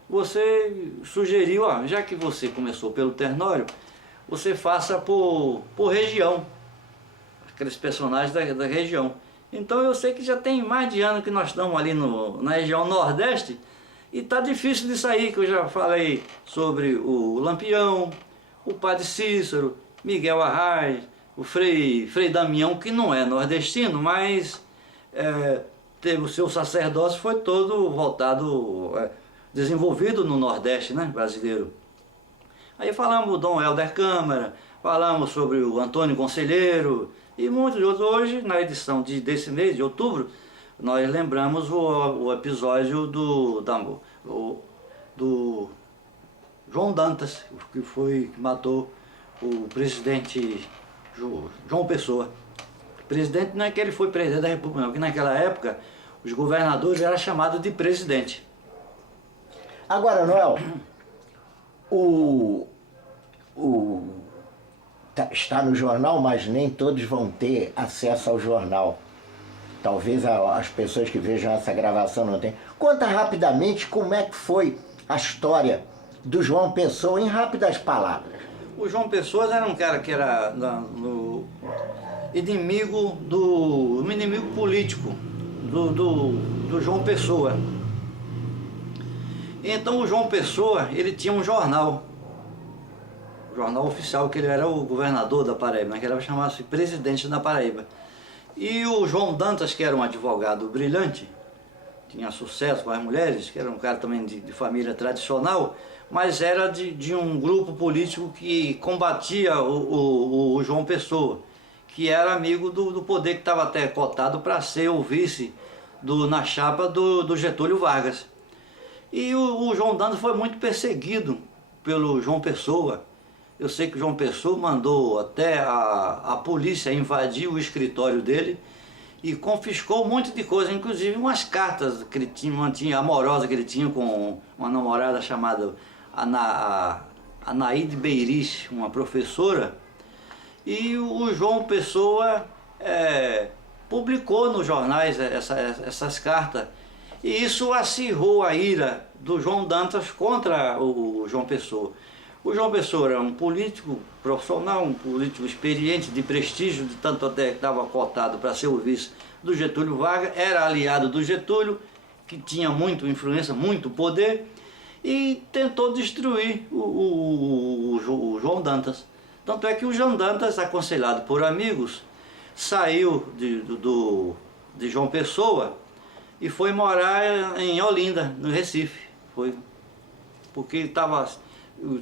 você sugeriu, já que você começou pelo Tenório, você faça por região, aqueles personagens da região. Então eu sei que já tem mais de ano que nós estamos ali na região Nordeste e tá difícil de sair, que eu já falei sobre o Lampião, o Padre Cícero, Miguel Arraes, o Frei Damião, que não é nordestino, mas teve o seu sacerdócio, foi todo voltado, desenvolvido no Nordeste, né, brasileiro. Aí falamos do Dom Helder Câmara, falamos sobre o Antônio Conselheiro e muitos outros. Hoje, na edição desse mês, de outubro, nós lembramos o episódio do João Dantas, que matou o presidente João Pessoa. Presidente não é que ele foi presidente da República, não, porque naquela época os governadores eram chamados de presidente. Agora, Noel, está no jornal, mas nem todos vão ter acesso ao jornal. Talvez as pessoas que vejam essa gravação não tenham. Conta rapidamente como é que foi a história do João Pessoa, em rápidas palavras. O João Pessoa era um cara que era inimigo político do João Pessoa. Então o João Pessoa, ele tinha um jornal oficial, que ele era o governador da Paraíba, naquela época chamava-se presidente da Paraíba. E o João Dantas, que era um advogado brilhante, tinha sucesso com as mulheres, que era um cara também de família tradicional, mas era de um grupo político que combatia o João Pessoa, que era amigo do poder, que estava até cotado para ser o vice na chapa do Getúlio Vargas. E o João Dantas foi muito perseguido pelo João Pessoa. Eu sei que o João Pessoa mandou até a polícia invadir o escritório dele e confiscou um monte de coisa, inclusive umas cartas que ele tinha, amorosa que ele tinha com uma namorada chamada Anaíde Beiris, uma professora. E o João Pessoa publicou nos jornais essas cartas. E isso acirrou a ira do João Dantas contra o João Pessoa. O João Pessoa era um político profissional, um político experiente, de prestígio, de tanto até que estava cotado para ser o vice do Getúlio Vargas, era aliado do Getúlio, que tinha muita influência, muito poder, e tentou destruir o João Dantas. Tanto é que o João Dantas, aconselhado por amigos, saiu de João Pessoa e foi morar em Olinda, no Recife. Foi porque estava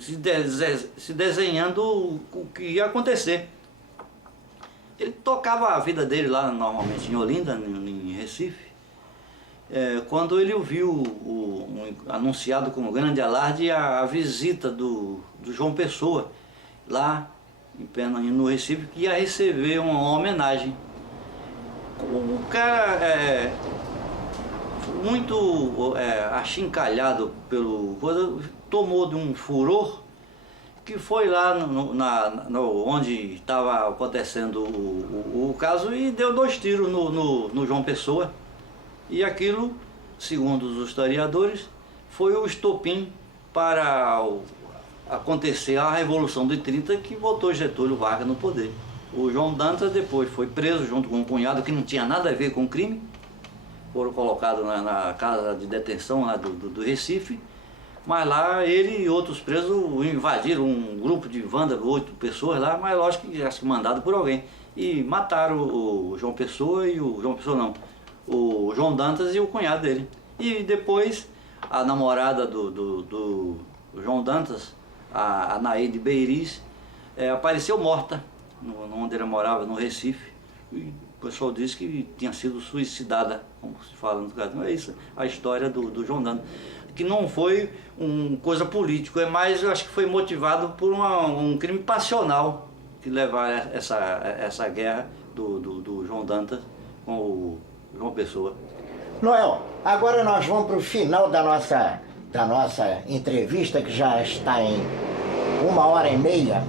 se desenhando o que ia acontecer. Ele tocava a vida dele lá normalmente em Olinda, em Recife, quando ele ouviu anunciado com grande alarde a visita do João Pessoa lá no Recife, que ia receber uma homenagem. O cara muito achincalhado pelo coisa, tomou de um furor que foi lá onde estava acontecendo o caso e deu 2 tiros no João Pessoa. E aquilo, segundo os historiadores, foi o estopim para acontecer a Revolução de 30, que botou Getúlio Vargas no poder. O João Dantas depois foi preso junto com um cunhado que não tinha nada a ver com o crime. Foram colocados na casa de detenção lá do Recife, mas lá ele e outros presos invadiram um grupo de vândalos, 8 pessoas lá, mas lógico que acho que mandado por alguém. E mataram o João Pessoa e o João Dantas e o cunhado dele. E depois a namorada do João Dantas, a Anaíde Beiris, apareceu morta onde ele morava, no Recife. E o pessoal disse que tinha sido suicidada, como se fala no caso. Não é isso a história do João Dantas, que não foi uma coisa política, mas eu acho que foi motivado por um crime passional que levaram essa guerra do João Dantas com o João Pessoa. Noel, Agora nós vamos para o final da nossa entrevista, que já está em 1h30.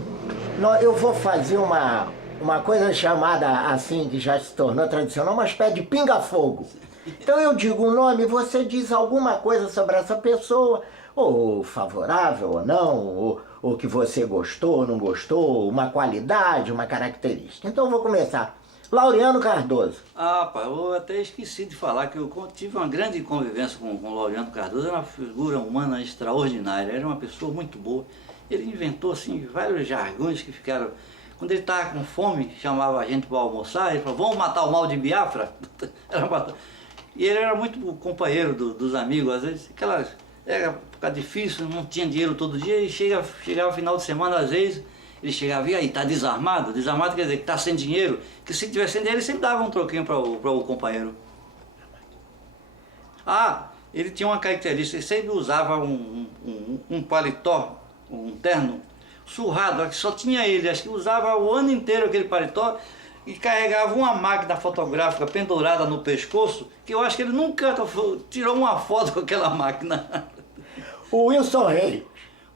Eu vou fazer uma coisa chamada, assim, que já se tornou tradicional, uma espécie de pinga-fogo. Então eu digo um nome, você diz alguma coisa sobre essa pessoa, ou favorável ou não, ou que você gostou ou não gostou, uma qualidade, uma característica. Então eu vou começar. Laureano Cardoso. Pá, eu até esqueci de falar que eu tive uma grande convivência com o Laureano Cardoso. Era uma figura humana extraordinária, era uma pessoa muito boa. Ele inventou assim vários jargões que ficaram... Quando ele estava com fome, chamava a gente para almoçar, ele falou, vamos matar o mal de Biafra? E ele era muito companheiro dos amigos, às vezes era época difícil, não tinha dinheiro todo dia, e chegava final de semana, às vezes, ele chegava, e aí, tá desarmado? Desarmado quer dizer que tá sem dinheiro, que se tivesse sem dinheiro, ele sempre dava um troquinho para o companheiro. Ele tinha uma característica, ele sempre usava um paletó, um terno, surrado, que só tinha ele, acho que usava o ano inteiro aquele paletó, e carregava uma máquina fotográfica pendurada no pescoço, que eu acho que ele nunca tirou uma foto com aquela máquina. O Wilson Reis.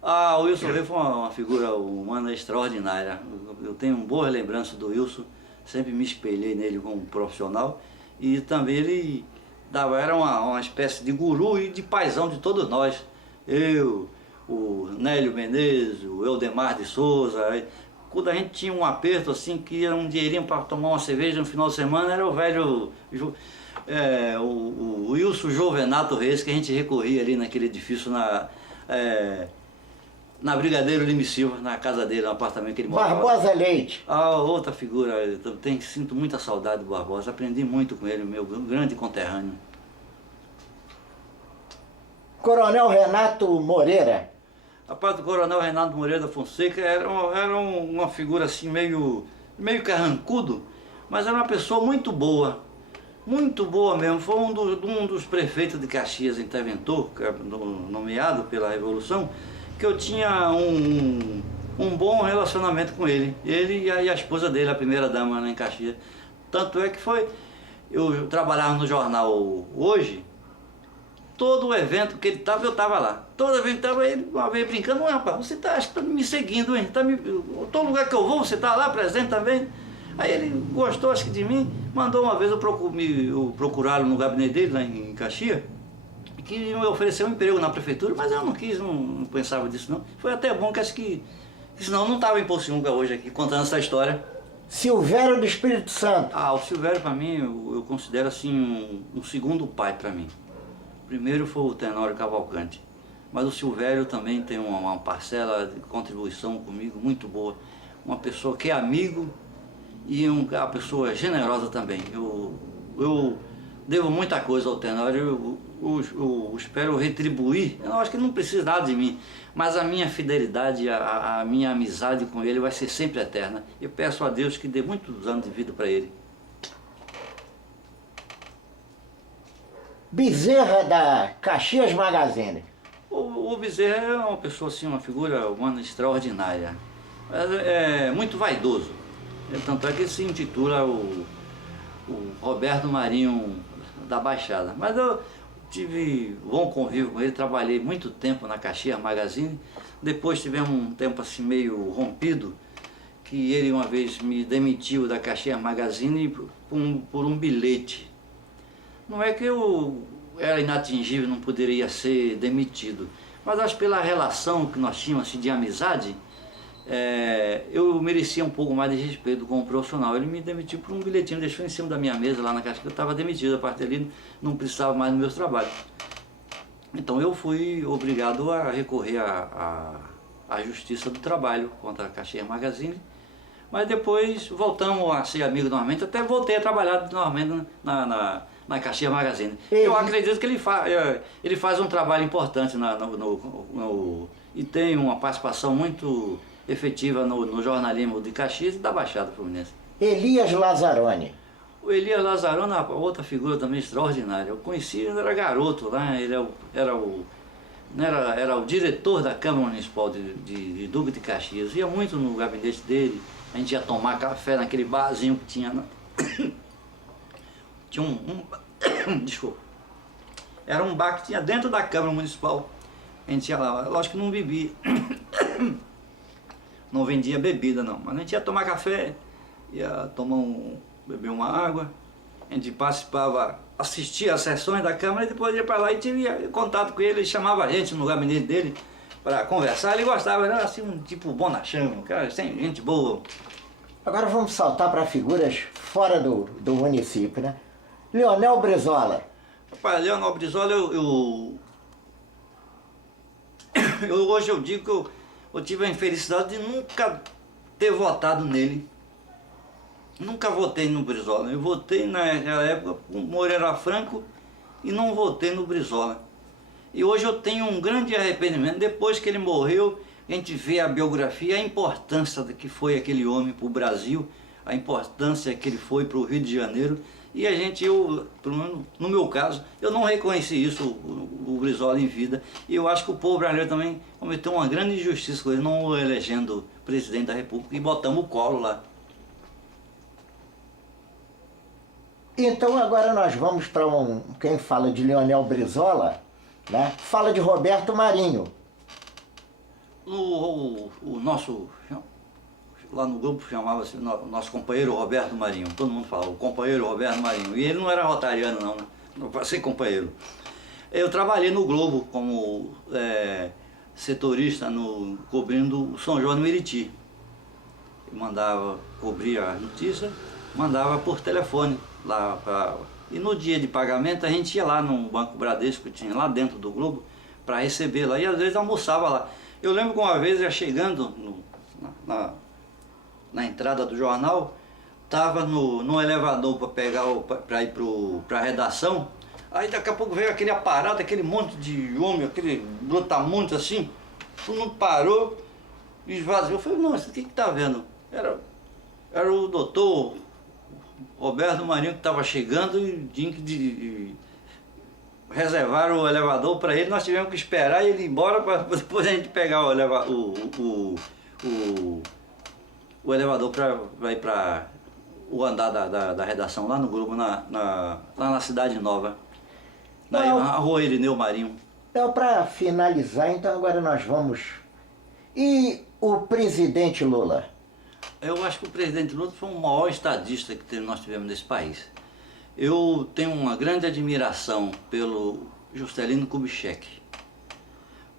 O Wilson Reis foi uma figura humana extraordinária. Eu tenho boas lembranças do Wilson, sempre me espelhei nele como profissional, e também ele era uma espécie de guru e de paizão de todos nós. Eu, o Nélio Menezes, o Eudemar de Souza. Quando a gente tinha um aperto assim, que era um dinheirinho para tomar uma cerveja no final de semana, era o velho, o Wilson Jovenato Reis, que a gente recorria ali naquele edifício na Brigadeiro Lima e Silva, na casa dele, no apartamento que ele morava. Barbosa Leite. Outra figura, sinto muita saudade do Barbosa, aprendi muito com ele, meu grande conterrâneo. Coronel Renato Moreira. Rapaz, o Coronel Renato Moreira da Fonseca era uma figura assim meio carrancudo, mas era uma pessoa muito boa mesmo. Foi um dos prefeitos de Caxias, interventor, nomeado pela Revolução, que eu tinha um bom relacionamento com ele. Ele e a esposa dele, a primeira dama lá em Caxias. Tanto é que eu trabalhava no jornal Hoje. Todo o evento que ele estava, eu estava lá. Todo evento que estava, ele uma vez brincando, rapaz, você acho que está me seguindo, hein? Todo lugar que eu vou, você está lá presente também. Aí ele gostou, acho que de mim, mandou uma vez eu procurá-lo no gabinete dele, lá em Caxias, que me ofereceu um emprego na prefeitura, mas eu não quis, não pensava disso não. Foi até bom, que acho que senão eu não estava em Porciúncula hoje aqui, contando essa história. Silvério do Espírito Santo. O Silvério, para mim, eu considero assim um segundo pai para mim. Primeiro foi o Tenório Cavalcante, mas o Silvério também tem uma parcela de contribuição comigo muito boa. Uma pessoa que é amigo e uma pessoa generosa também. Eu devo muita coisa ao Tenório, eu espero retribuir. Eu acho que ele não precisa nada de mim, mas a minha fidelidade, a minha amizade com ele vai ser sempre eterna. Eu peço a Deus que dê muitos anos de vida para ele. Bezerra da Caxias Magazine. O Bezerra é uma pessoa assim, uma figura humana extraordinária. É muito vaidoso. Tanto é que ele se intitula o Roberto Marinho da Baixada. Mas eu tive bom convívio com ele, trabalhei muito tempo na Caxias Magazine. Depois tivemos um tempo assim meio rompido, que ele uma vez me demitiu da Caxias Magazine por um bilhete. Não é que eu era inatingível, não poderia ser demitido, mas acho que pela relação que nós tínhamos assim, de amizade, eu merecia um pouco mais de respeito como profissional. Ele me demitiu por um bilhetinho, deixou em cima da minha mesa lá na caixa, que eu estava demitido, a partir dali não precisava mais dos meus trabalhos. Então eu fui obrigado a recorrer à Justiça do Trabalho contra a Caxias Magazine, mas depois voltamos a ser amigos novamente, até voltei a trabalhar novamente na Caxias Magazine. Eu acredito que ele faz um trabalho importante e tem uma participação muito efetiva no jornalismo de Caxias e da Baixada Fluminense. Elias Lazzaroni. O Elias Lazzaroni é outra figura também extraordinária. Eu conheci ele, era garoto lá, ele era o diretor da Câmara Municipal de Duque de Caxias. Ia muito no gabinete dele, a gente ia tomar café naquele barzinho que tinha... Tinha desculpa. Era um bar que tinha dentro da Câmara Municipal. A gente ia lá, lógico que não bebia. Não vendia bebida não, mas a gente ia tomar café, ia beber uma água, a gente participava, assistia às sessões da Câmara e depois ia para lá e tinha contato com ele, chamava a gente no gabinete dele para conversar, ele gostava, era assim um tipo bonachão, cara, gente boa. Agora vamos saltar para figuras fora do município, né? Leonel Brizola. Rapaz, Leonel Brizola, hoje eu digo que eu tive a infelicidade de nunca ter votado nele. Nunca votei no Brizola. Eu votei naquela época com Moreira Franco e não votei no Brizola. E hoje eu tenho um grande arrependimento. Depois que ele morreu, a gente vê a biografia, a importância que foi aquele homem para o Brasil, a importância que ele foi para o Rio de Janeiro. E a gente, pelo menos no meu caso, eu não reconheci isso, o Brizola em vida. E eu acho que o povo brasileiro também cometeu uma grande injustiça com ele, não o elegendo presidente da República e botamos o Collor lá. Então agora nós vamos para quem fala de Leonel Brizola, né? Fala de Roberto Marinho. O nosso, lá no grupo chamava-se nosso companheiro Roberto Marinho, todo mundo falava, o companheiro Roberto Marinho, e ele não era rotariano não, né? Não para ser companheiro. Eu trabalhei no Globo como setorista, cobrindo o São João do Meriti. Eu cobria a notícia, mandava por telefone lá e no dia de pagamento a gente ia lá no Banco Bradesco, que tinha lá dentro do Globo, para receber lá, e às vezes almoçava lá. Eu lembro que uma vez eu ia chegando na entrada do jornal, estava no elevador para ir para a redação, aí daqui a pouco veio aquele aparato, aquele monte de homem, aquele brutamonte assim, todo mundo parou, esvaziou. Eu falei, nossa, o que está vendo? Era o doutor Roberto Marinho que estava chegando e tinha que reservar o elevador para ele, nós tivemos que esperar ele ir embora para depois a gente pegar o elevador para ir para o andar da redação lá no Globo, lá na Cidade Nova, na Rua Irineu Marinho. Então, para finalizar, então agora nós vamos... E o presidente Lula? Eu acho que o presidente Lula foi o maior estadista que nós tivemos nesse país. Eu tenho uma grande admiração pelo Juscelino Kubitschek,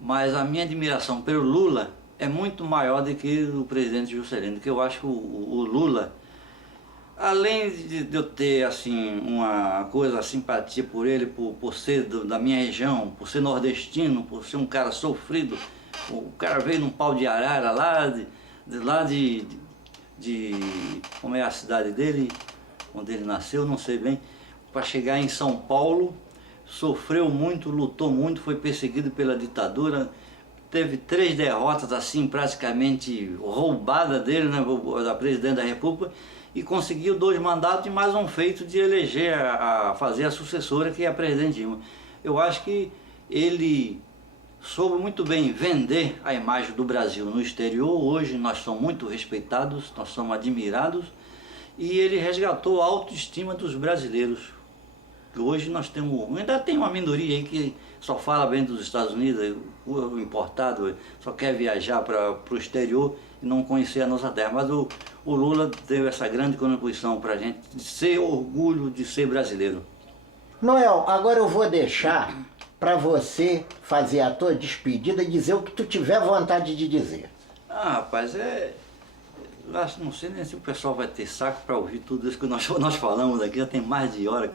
mas a minha admiração pelo Lula é muito maior do que o presidente Juscelino, que eu acho que o Lula, além de eu ter assim, uma coisa, simpatia por ele, por ser da minha região, por ser nordestino, por ser um cara sofrido, o cara veio num pau de arara lá de como é a cidade dele, onde ele nasceu, não sei bem, para chegar em São Paulo, sofreu muito, lutou muito, foi perseguido pela ditadura, teve 3 derrotas assim praticamente roubadas dele, né, da presidente da República, e conseguiu 2 mandatos e mais um feito de eleger, fazer a sucessora, que é a presidente Dilma. Eu acho que ele soube muito bem vender a imagem do Brasil no exterior. Hoje nós somos muito respeitados, nós somos admirados, e ele resgatou a autoestima dos brasileiros. Hoje nós ainda tem uma minoria aí que só fala bem dos Estados Unidos, o importado, só quer viajar para o exterior e não conhecer a nossa terra. Mas o Lula teve essa grande contribuição para a gente, de ser orgulho de ser brasileiro. Noel, agora eu vou deixar para você fazer a tua despedida e dizer o que tu tiver vontade de dizer. Rapaz, eu acho, não sei nem se o pessoal vai ter saco para ouvir tudo isso que nós falamos aqui, já tem mais de hora.